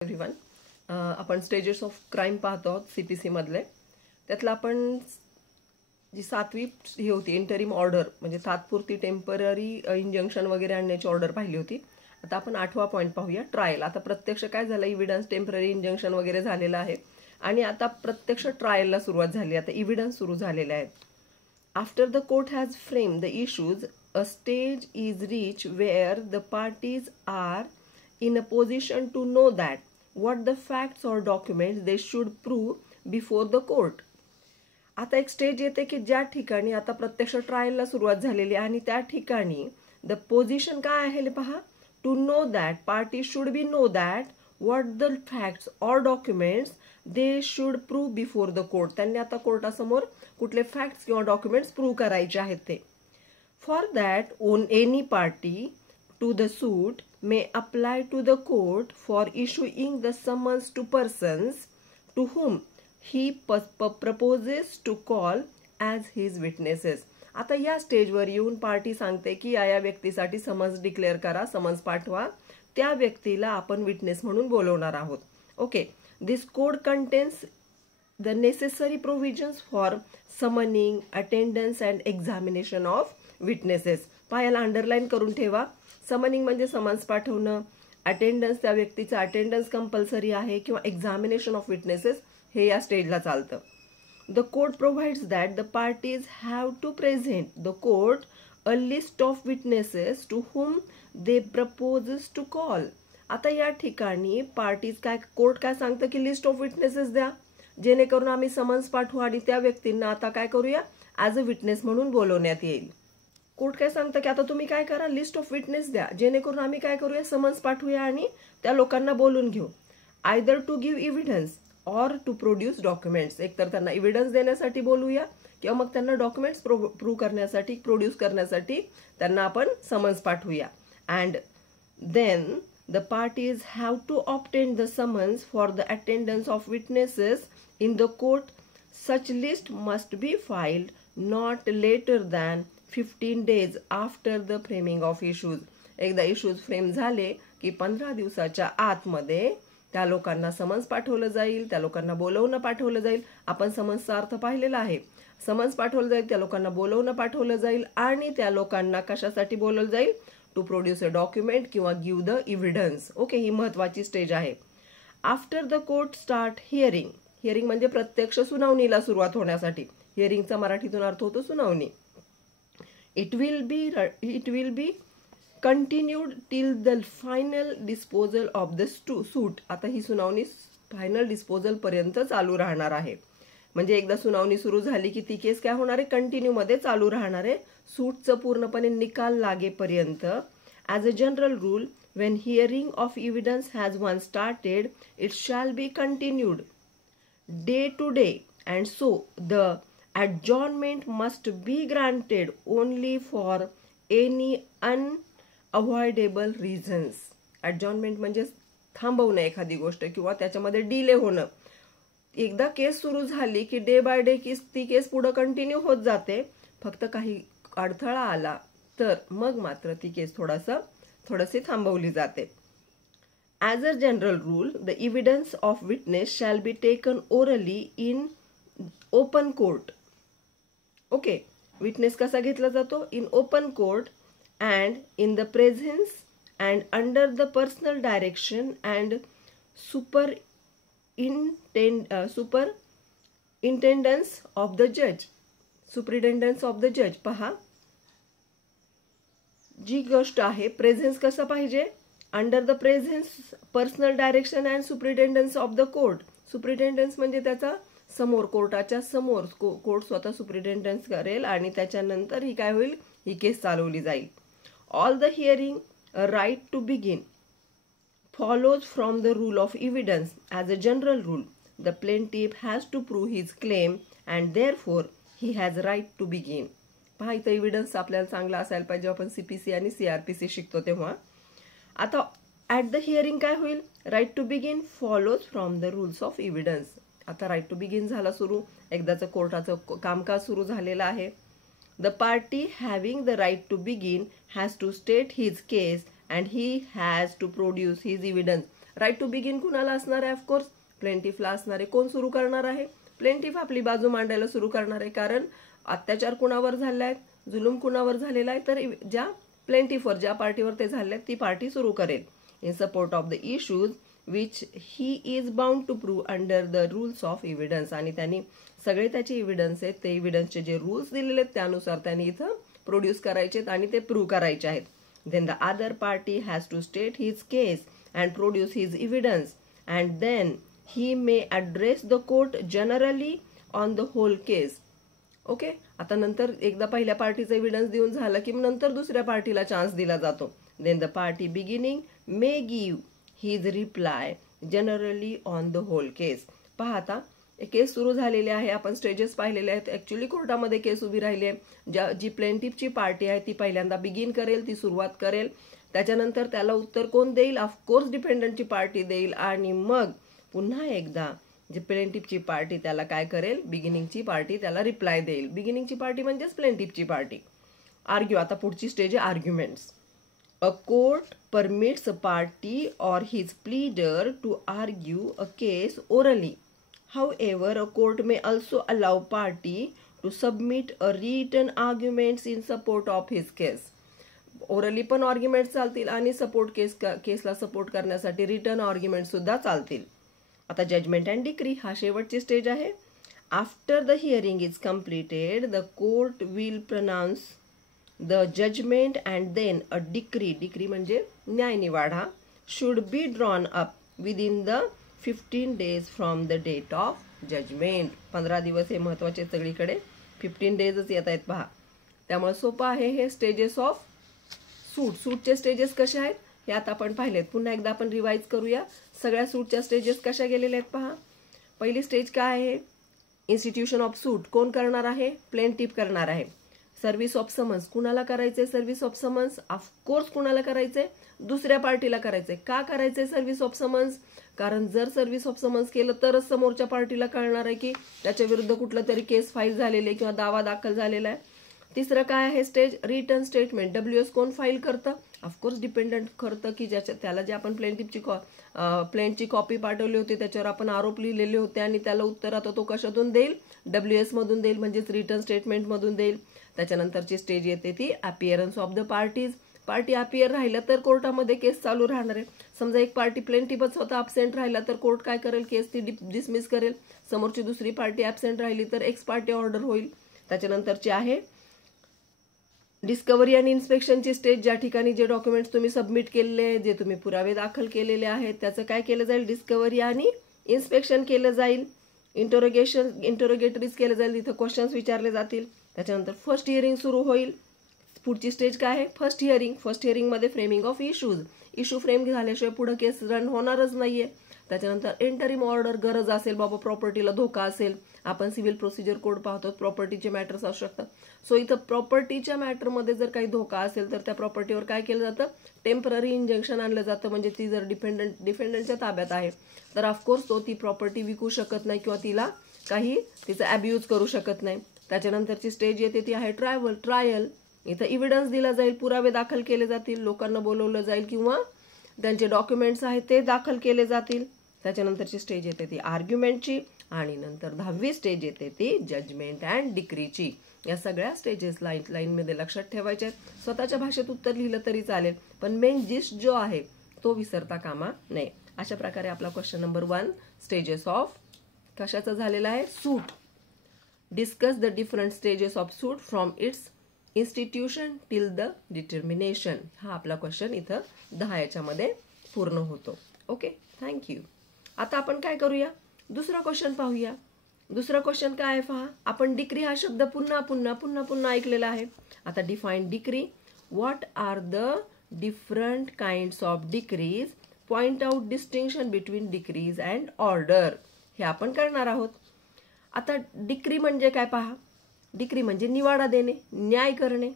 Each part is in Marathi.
एव्हरीवन, आपण स्टेजेस ऑफ क्राईम पाहतो आहोत CPC मधले. त्यातला आपण जी 7वी ही होती इंटरिम ऑर्डर, म्हणजे तात्पुरती टेम्पररी इंजंक्शन वगैरे आणण्याची ऑर्डर पाहिली होती. आता आपण 8वा पॉईंट पाहूया, ट्रायल. आता प्रत्यक्ष काय झालं, इव्हिडन्स टेम्पररी इंजंक्शन वगैरे झालेलं आहे आणि आता प्रत्यक्ष ट्रायलला सुरुवात झाली. आता इव्हिडन्स सुरू झालेले आहेत. After the court has frame the issues, a stage is reach where the parties are in a position to know that what the facts or documents they should prove before the court. आता एक स्टेज येते की ज्या ठिकाणी आता प्रत्यक्ष ट्रायलला सुरुवात झालेली आहे आणि त्या ठिकाणी द पोझिशन काय आहे पहा, to know that party should be know that what the facts or documents they should prove before the court. त्यांनी आता कोर्टासमोर कुठले फॅक्ट्स किंवा डॉक्युमेंट्स प्रूव्ह करायचे आहेत ते. For that on any party to the suit may apply to the court for issuing the summons to persons to whom he proposes to call as his witnesses. आता या स्टेजवर येऊन पार्टी सांगते की या व्यक्तीसाठी समन्स डिक्लेअर करा, समन्स पाठवा, त्या व्यक्तीला आपण विटनेस म्हणून बोलवणार आहोत. Okay, this code contains the necessary provisions for summoning, attendance and examination of witnesses. पायाला अंडरलाईन करून ठेवा. समनिंग म्हणजे समन्स पाठवणं, अटेंडन्स त्या व्यक्तीचं अटेंडन्स कंपल्सरी आहे किंवा एक्झामिनेशन ऑफ विटनेसेस हे या स्टेजला चालतं. The court provides that the parties have to present the court a list of witnesses to whom they proposes to call. आता या ठिकाणी पार्टीज काय, कोर्ट काय सांगतं की लिस्ट ऑफ विटनेसेस द्या, जेणेकरून आम्ही समन्स पाठवू आणि त्या व्यक्तींना आता काय करूया, ॲज अ विटनेस म्हणून बोलवण्यात येईल. कोर्ट काय सांगतं की आता तुम्ही काय करा, लिस्ट ऑफ विटनेस द्या, जेणेकरून आम्ही काय करूया, समन्स पाठवूया आणि त्या लोकांना बोलून घेऊ. Either to give evidence or to produce documents. एकतर त्यांना इव्हिडन्स देण्यासाठी बोलूया किंवा मग त्यांना डॉक्युमेंट्स प्रूव्ह करण्यासाठी, प्रोड्यूस करण्यासाठी त्यांना आपण समन्स पाठवूया. And then the parties have to obtain the summons for the attendance of witnesses in the court. Such list must be filed not later than 15 days after the framing of issues. एकदा इश्यूज फ्रेम झाले की 15 दिवसाच्या आतमध्ये त्या लोकांना समन्स पाठवलं जाईल, त्या लोकांना बोलवणं पाठवलं जाईल. आपण समन्सचा अर्थ पाहिलेला आहे. समन्स पाठवलं जाईल, त्या लोकांना बोलवणं पाठवलं जाईल आणि त्या लोकांना कशासाठी बोलवलं जाईल, टू प्रोड्यूस अ डॉक्युमेंट किंवा गिव्ह द इव्हिडन्स. ओके, ही महत्वाची स्टेज आहे. After the court start hearing. Hearing म्हणजे प्रत्यक्ष सुनावणीला सुरुवात होण्यासाठी. हिअरिंगचा मराठीतून अर्थ होतो सुनावणी. It will be continued till the final disposal of the suit. आता ही सुनावणी फायनल डिस्पोजल पर्यंत चालू राहणार आहे. म्हणजे एकदा सुनावणी सुरू झाली की ती केस काय होणार आहे, कंटिन्यू मध्ये चालू राहणार आहे, सूटचं पूर्णपणे निकाल लागेपर्यंत. As a general rule, when hearing of evidence has once started, it shall be continued day to day, and so the adjournment must be granted only for any unavoidable reasons. adjournment म्हणजे थांबवणं एखादी गोष्ट किंवा त्याच्यामध्ये डिले होणं. एकदा केस सुरू झाली की डे बाय डे ती केस पुढे कंटिन्यू होत जाते. फक्त काही अडथळा आला तर मग मात्र ती केस थोडीशी थांबवली जाते. As a general rule, the evidence of witness shall be taken orally in open court. Okay, witness कसा घेतला जातो, in open court and in the presence and under the personal direction and superintendence of the जज. सुपरिंटेंडन्स ऑफ द जज. पहा, जी गोष्ट आहे, प्रेझेन्स कसं पाहिजे, under the presence, personal direction and superintendence of the court. Superintendence म्हणजे त्याचा समोर, कोर्टाच्या समोर कोर्ट स्वतः सुपरिंटेंडन्स करेल आणि त्याच्यानंतर ही काय होईल, ही केस चालवली जाईल. All the hearing right to begin follows from the rule of evidence. As a general rule, the plaintiff has to prove his claim and therefore he has right to begin. पहा, इथं इव्हिडन्स आपल्याला चांगला असायला पाहिजे. आपण CPC आणि CRPC शिकतो तेव्हा. आता ॲट द हिअरिंग काय होईल, right to begin follows from the rules of evidence. आता राईट टू बिगिन झाला सुरू, एकदाचं कोर्टाचं कामकाज सुरू झालेलं आहे. The party having the right to begin has to state his case and he has to produce his evidence. Right to begin कुणाला असणार आहे? ऑफकोर्स प्लेंटिफला असणार आहे. कोण सुरू करणार आहे? प्लेंटिफ आपली बाजू मांडायला सुरू करणार आहे, कारण अत्याचार कुणावर झाले आहेत, जुलूम कुणावर झालेला आहे, तर ज्या प्लेंटिफवर, ज्या पार्टीवर ते झाले आहेत ती पार्टी सुरू करेल. In support of the issues which he is bound to prove under the rules of evidence. आणि त्यांनी सगळे त्याचे एव्हिडन्स आहेत, ते एव्हिडन्सचे जे रूल्स दिलेले आहेत त्यानुसार त्यांनी इथं प्रोड्यूस करायचे आणि ते प्रूव्ह करायचे आहेत. Then the other party has to state his case and produce his evidence and then he may address the court generally on the whole case. Okay, आता नंतर एकदा पहिल्या पार्टीचा एव्हिडन्स देऊन झालं की नंतर दुसऱ्या पार्टीला चान्स दिला जातो. Then the party beginning may give his reply generally on the whole case. पहा आता केस सुरू झालेली आहे, आपण स्टेजेस पाहिलेले आहेत. ऍक्च्युली कोर्टामध्ये केस उभी राहिली आहे. जी प्लेंटिफची पार्टी आहे ती पहिल्यांदा बिगिन करेल, ती सुरुवात करेल. त्याच्यानंतर त्याला उत्तर कोण देईल? ऑफकोर्स डिफेंडंटची पार्टी देईल. आणि मग पुन्हा एकदा जे प्लेंटिफची पार्टी त्याला काय करेल? बिगिनिंगची पार्टी त्याला रिप्लाय देईल. बिगिनिंगची पार्टी म्हणजेच प्लेंटिफची पार्टी. आर्ग्यू, आता पुढची स्टेज आहे arguments. A court permits a party or his pleader to argue a case orally. However, a court may also allow party to submit a written arguments in support of his case. Orally पण आर्ग्युमेंट चालतील आणि सपोर्ट केसला सपोर्ट करण्यासाठी रिटर्न आर्ग्युमेंट सुद्धा चालतील. आता जजमेंट अँड डिक्री हा शेवटची स्टेज आहे. After the hearing is completed the court will pronounce the judgment and then a decree. Decree म्हणजे न्यायनिवाडा. Should be drawn up within the 15 days from the date of judgment. 15 दिवस हे महत्वाचे सगळीकडे, 15 डेजच येत आहेत पहा. त्यामुळे सोपं आहे हे. Stages of suit. सूटचे स्टेजेस कसे आहेत हे आता आपण पाहिलेत. पुन्हा एकदा आपण रिवाइज करूया. सगळ्या सूटच्या स्टेजेस कशा गेलेल्या आहेत पहा. पहिली स्टेज काय आहे? इन्स्टिट्यूशन ऑफ सूट. कोण करणार आहे? प्लेंटिफ करणार आहे. सर्व्हिस ऑफ समन्स कुणाला करायचंय? सर्व्हिस ऑफ समन्स ऑफकोर्स कुणाला करायचंय? दुसऱ्या पार्टीला करायचंय. का करायचंय सर्व्हिस ऑफ समन्स? कारण जर सर्व्हिस ऑफ समन्स केलं तरच समोरच्या पार्टीला कळणार आहे की त्याच्या विरुद्ध कुठलं तरी केस फाईल झालेली आहे किंवा दावा दाखल झालेला आहे. तिसरं काय आहे स्टेज? Return statement. WS कोण फाईल करतं? ऑफकोर्स डिपेंडंट करतं, की त्याला जे आपण प्लेंटची कॉपी पाठवली होती त्याच्यावर आपण आरोप लिहिलेले होते आणि त्याला उत्तर आता तो कशातून देईल? WS मधून देईल, म्हणजेच रिटर्न स्टेटमेंट मधून देईल. त्याच्यानंतरची स्टेज येते ती appearance of the parties. Party appear राहिलं तर कोर्टामध्ये केस चालू राहणार आहे. समजा एक पार्टी प्लेंटिफच होता, अब्सेंट राहिला तर कोर्ट काय करेल? केस ती डिसमिस करेल. समोरची दुसरी पार्टी अब्सेंट राहिली तर एक्स पार्टी ऑर्डर होईल. त्याच्यानंतरची आहे डिस्कव्हरी आणि इन्स्पेक्शनची स्टेज. ज्या ठिकाणी जे डॉक्युमेंट्स तुम्ही सबमिट केलेले, जे तुम्ही पुरावे दाखल केलेले आहेत त्याचं काय केलं जाईल? डिस्कव्हरी आणि इन्स्पेक्शन केलं जाईल. इंटरोगेटरीज केलं जाईल, तिथं क्वेश्चन्स विचारले जातील. त्याच्यानंतर फर्स्ट हिअरिंग सुरू होईल. पुढची स्टेज काय आहे? First hearing. फर्स्ट हिअरिंगमध्ये framing of issues. Issue frame झाल्याशिवाय पुढे केस रन होणारच नाहीये. त्याच्यानंतर इंटरिम ऑर्डर. गरज असेल बाबा, प्रॉपर्टीला धोका असेल, आपण सिव्हिल प्रोसिजर कोड पाहतो, प्रॉपर्टीचे मॅटर्स असू शकतात. सो इथं प्रॉपर्टीच्या मॅटरमध्ये जर काही धोका असेल तर त्या प्रॉपर्टीवर काय केलं जातं? टेम्पररी इंजंक्शन आणलं जातं. म्हणजे ती जर डिफेंडंटच्या ताब्यात आहे तर ऑफकोर्स तो ती प्रॉपर्टी विकू शकत नाही किंवा तिला काही तिचा अब्यूज करू शकत नाही. त्याच्यानंतरची स्टेज येते ती आहे ट्रायल. इथं एव्हिडन्स दिला जाईल, पुरावे दाखल केले जातील, लोकांना बोलवलं जाईल किंवा त्यांचे डॉक्युमेंट्स आहेत ते दाखल केले जातील. त्याच्यानंतरची स्टेज येते ती आर्ग्युमेंटची आणि नंतर 10वी स्टेज येते ती जजमेंट अँड डिक्रीची. या सगळ्या स्टेजेस लाईनमध्ये लक्षात ठेवायच्या आहेत. स्वतःच्या भाषेत उत्तर लिहिलं तरी चालेल, पण मेन जिस्ट जो आहे तो विसरता कामा नये. अशा प्रकारे आपला क्वेश्चन नंबर 1 स्टेजेस ऑफ कशाचा झालेला आहे? Suit. Discuss the different stages of suit from its institution till the determination. हा आपला क्वेश्चन इथं 10 याच्यामध्ये पूर्ण होतो. Okay, thank you. आता आपण काय करूया? दुसरा क्वेश्चन पाहूया. दुसरा क्वेश्चन काय आहे पहा. आपण डिक्री हा शब्द पुन्हा पुन्हा पुन्हा पुन्हा ऐकलेला आहे. आता define decree. What are the different kinds of decrees? Point out distinction between decrees and order. हे आपण करणार आहोत. आता डिक्री म्हणजे काय पहा. डिक्री म्हणजे निवाडा देणे, न्याय करणे.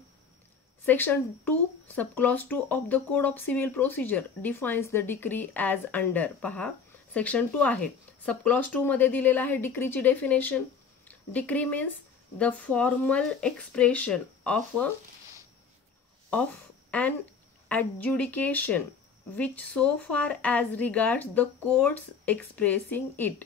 Section 2 subclause 2 of the code of civil procedure defines the decree as under. पहा, सेक्शन 2 आहे, सबक्लॉज 2 मध्ये दिलेलं आहे डिक्रीची definition. Decree means the formal expression of an adjudication which so far as regards the courts expressing it.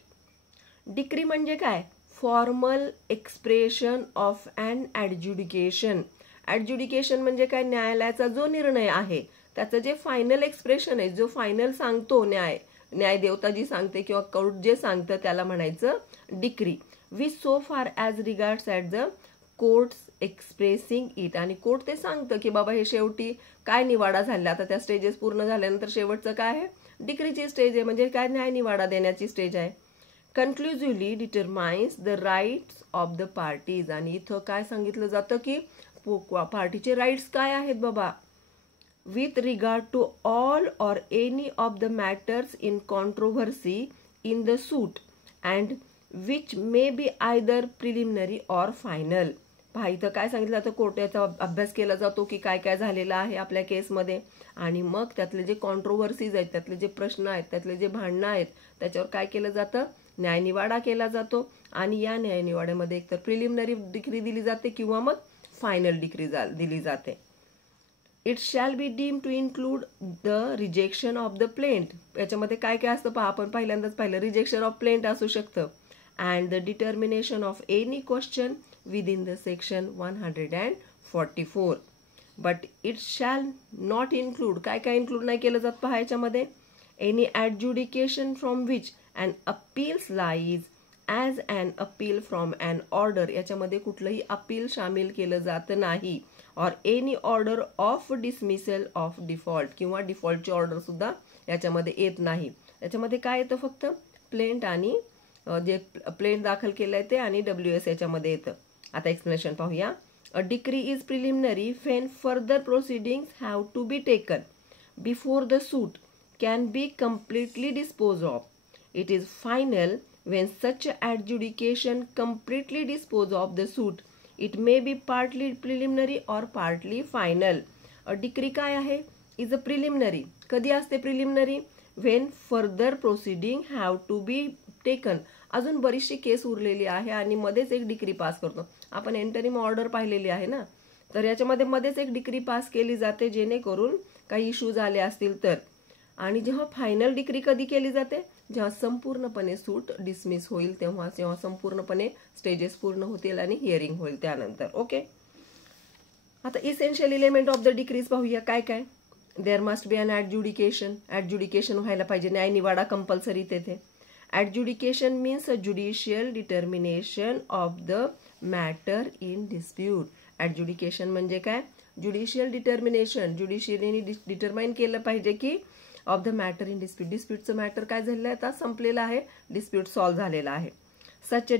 Decree म्हणजे काय? Formal expression of an adjudication. Adjudication म्हणजे काय? न्यायालयाचा जो निर्णय आहे त्याचं जे फायनल एक्सप्रेशन आहे, जो फायनल सांगतो न्याय देवता जी सांगते किंवा कोर्ट जे सांगतं त्याला म्हणायचं डिक्री. विच सो फार as regards at the courts expressing it. आणि कोर्ट ते सांगतं की बाबा हे शेवटी काय निवाडा झाला. आता त्या स्टेजेस पूर्ण झाल्यानंतर शेवटचं काय आहे? डिक्रीची स्टेज आहे, म्हणजे काय? न्याय निवाडा देण्याची स्टेज आहे. Conclusively determines the rights of the parties. आणि इथं काय सांगितलं जातं की पार्टीचे राईट्स काय आहेत बाबा? with regard to all or any of the matters in controversy in the suit and which may be either preliminary or final. पहा इथं काय सांगितलं जातं? कोर्टाचा अभ्यास केला जातो की काय काय झालेलं आहे आपल्या केसमध्ये, आणि मग त्यातले जे कॉन्ट्रोवर्सीज आहेत, त्यातले जे प्रश्न आहेत, त्यातले जे भांडणं आहेत, त्याच्यावर काय केलं जातं? न्यायनिवाडा केला जातो. आणि या न्यायनिवाड्यामध्ये एकतर प्रिलिमिनरी डिक्री दिली जाते किंवा मग फायनल डिक्री दिली जाते. It shall be deem to include the rejection of the plaint. याच्यामध्ये काय काय असतं पहा, आपण पहिल्यांदाच पाहिलं. रिजेक्शन ऑफ प्लेंट असू शकतं, and the determination of any question within the section 144. But it shall not include. काय काय इन्क्लूड नाही केलं जात पहा याच्यामध्ये? Any adjudication from which and appeals lies as an appeal from an order. याच्यामध्ये कुठलंही अपील सामील केलं जात नाही. और any order of dismissal of default. किंवा डिफॉल्टची ऑर्डर सुद्धा याच्यामध्ये येत नाही. याच्यामध्ये काय येतं? फक्त प्लेंट आणि जे प्लेंट दाखल केलं आहे ते आणि WS याच्यामध्ये येतं. आता एक्सप्लेनेशन पाहूया. A decree is preliminary when further proceedings have to be taken before the suit can be completely dispose of. It is final when such adjudication completely dispose of the suit. It may be partly preliminary or partly final. A decree काय आहे? is a preliminary. कधी असते preliminary? when further proceeding have to be taken. अजून बरीचशी केस उरलेली आहे आणि मध्येच एक डिक्री पास करतो आपण. एंटरिम ऑर्डर पाहिलेली आहे ना, तर याच्यामध्ये मध्येच एक डिक्री पास केली जाते जेणेकरून काही इश्यूज आले असतील तर. आणि जेव्हा फायनल डिक्री कधी केली जाते? जेव्हा संपूर्णपणे सूट डिसमिस होईल, जेव्हा संपूर्णपणे स्टेजेस पूर्ण होतील आणि हिअरिंग होईल त्यानंतर. ओके. आता essential element of the decrease पाहूया काय काय. There must B an adjudication. ॲडज्युडिकेशन व्हायला पाहिजे, न्याय निवाडा कंपल्सरी तेथे. Adjudication means a judicial determination of the matter in dispute. Adjudication म्हणजे काय? Judicial determination. ज्युडिशियरीने डिटरमाइन केलं पाहिजे की of the matter in dispute. डिस्प्यूटचं मॅटर काय झालेलं आहे? आता संपलेलं आहे, डिस्प्यूट सॉल्व्ह झालेला आहे. such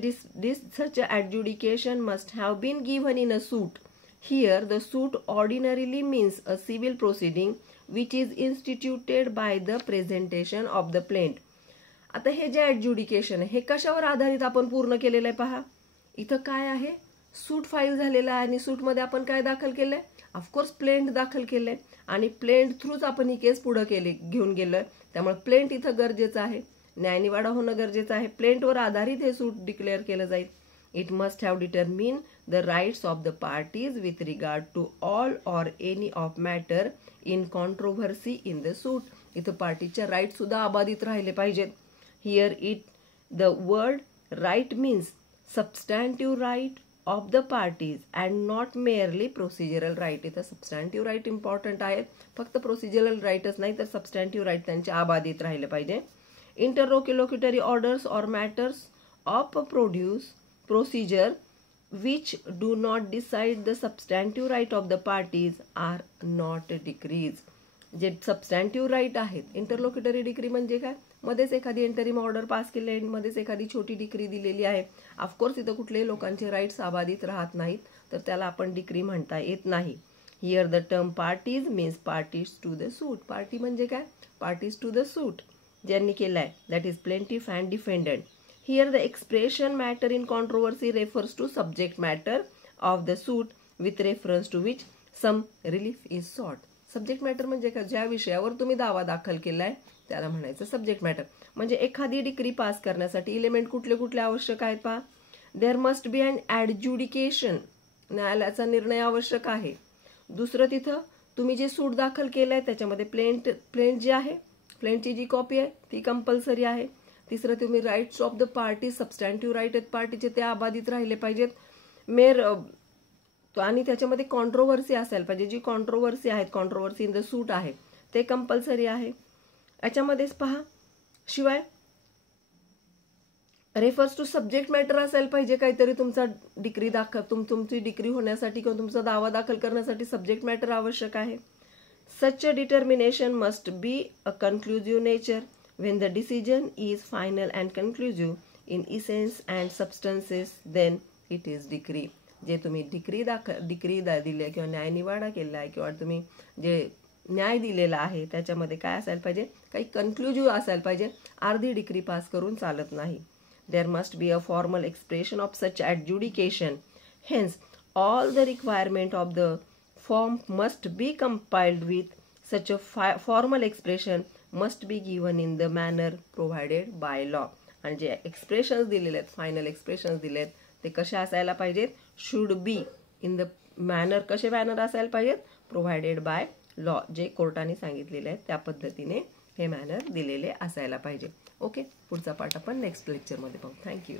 a adjudication must have been given in a suit. Here the suit ordinarily means a civil proceeding which is instituted by the presentation of the plaint. आता हे जे adjudication आहे हे कशावर आधारित आपण पूर्ण केलेलं आहे पहा. इथं काय आहे? सूट फाईल झालेला आहे आणि सूटमध्ये आपण काय दाखल केलंय? ऑफकोर्स प्लेंट दाखल केलंय आणि प्लेंट थ्रूच आपण ही केस पुढे घेऊन गेलोय. त्यामुळे प्लेंट इथं गरजेचं आहे, न्यायनिवाडा होणं गरजेचं आहे. प्लेंटवर आधारित हे सूट डिक्लेअर केलं जाईल. It must have determine the rights of the parties with regard to all or any of matter in controversy in the suit. इथं पार्टीच्या राईट सुद्धा अबाधित राहिले पाहिजेत. Here it the word right means substantive right of the parties and not merely procedural right. इथं substantive right important आहेत, फक्त procedural rightच नाही तर substantive right त्यांचे अबाधित राहिले पाहिजे. Interlocutory orders or matters of procedure which do not decide the substantive right of the parties are not decrees. जे सबस्टॅन्टिव्ह राईट आहेत. इंटरलोक्युटरी डिक्री म्हणजे काय? मध्येच एखादी इंटरिम ऑर्डर पास केली आहे, मध्येच एखादी छोटी डिक्री दिलेली आहे. ऑफकोर्स इथं कुठलेही लोकांचे राईट्स अबाधित राहत नाहीत तर त्याला आपण डिक्री म्हणता येत नाही. Here the term parties means parties to the suit. Party म्हणजे काय? पार्टीज टू द सूट ज्यांनी केलं आहे, that is plaintiff and defendant. Here the expression matter in controversy refers to subject matter of the suit with reference to which some relief is sought. Subject matter म्हणजे काय? ज्या विषयावर तुम्ही दावा दाखल केलाय त्याला म्हणायचं सब्जेक्ट मॅटर. म्हणजे एखादी डिक्री पास करण्यासाठी इलिमेंट कुठले कुठले आवश्यक आहेत पहा. देअर मस्ट बी अन ॲडज्युडिकेशन. न्यायालयाचा निर्णय आवश्यक आहे. दुसरं तिथं तुम्ही जे सूट दाखल केलं आहे त्याच्यामध्ये प्लेंट जे आहे, प्लेंटची जी कॉपी आहे ती कंपल्सरी आहे. तिसरं, तुम्ही rights of the party, substantive right आहेत पार्टीचे ते अबाधित राहिले पाहिजेत. आणि त्याच्यामध्ये कॉन्ट्रोवर्सी असायला पाहिजे. जी कॉन्ट्रोवर्सी आहेत, कॉन्ट्रोवर्सी इन द सूट आहे ते कंपल्सरी आहे. याच्यामध्येच पहा, शिवाय रेफर्स टू सब्जेक्ट मॅटर असायला पाहिजे. काहीतरी तुमचा डिग्री तुमची डिग्री होण्यासाठी किंवा तुमचा दावा दाखल करण्यासाठी सब्जेक्ट मॅटर आवश्यक आहे. Such a determination must be a conclusive nature when the decision is final and conclusive in essence and substances, then it is decree. जे तुम्ही डिग्री दिली किंवा न्याय निवाडा केला आहे किंवा तुम्ही जे न्याय दिलेला आहे त्याच्यामध्ये काय असायला पाहिजे, काही कन्क्लुझिव्ह असायला पाहिजे. अर्धी डिग्री पास करून चालत नाही. There must be a formal expression of such adjudication. Hence all the requirement of the form must be compiled with such a formal expression must be given in the manner provided by law. आणि जे एक्सप्रेशन्स दिलेले आहेत, फायनल एक्सप्रेशन्स दिले आहेत ते कसे असायला पाहिजेत, should be in the manner. कसे मॅनर असायला पाहिजेत, प्रोव्हाइडेड बाय लॉ. जे कोर्टाने सांगितलेले आहेत त्या पद्धतीने हे मॅनर दिलेले असायला पाहिजे. ओके, पुढचा पार्ट आपण नेक्स्ट लेक्चरमध्ये पाहू. थँक्यू.